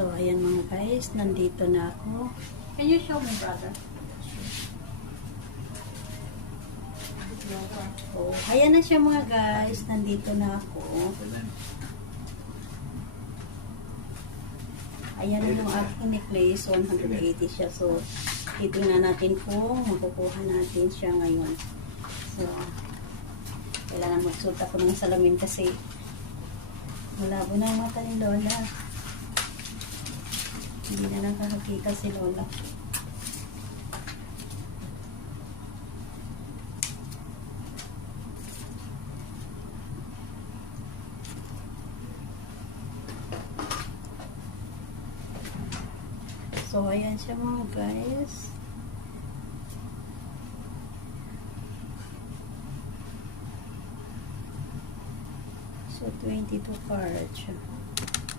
So, ayan mga guys, nandito na ako. Can you show me, brother? Oh, ayan na siya mga guys, nandito na ako. Ayan na yung aking necklace, 180 siya. So, titingnan natin kung makukuha natin siya ngayon. So, kailangan magsuot ako ng salamin kasi malabo na ang mata ni Lola. Hindi na nakakakita si Lola. So, ayan siya mga guys. So, 22 carats siya.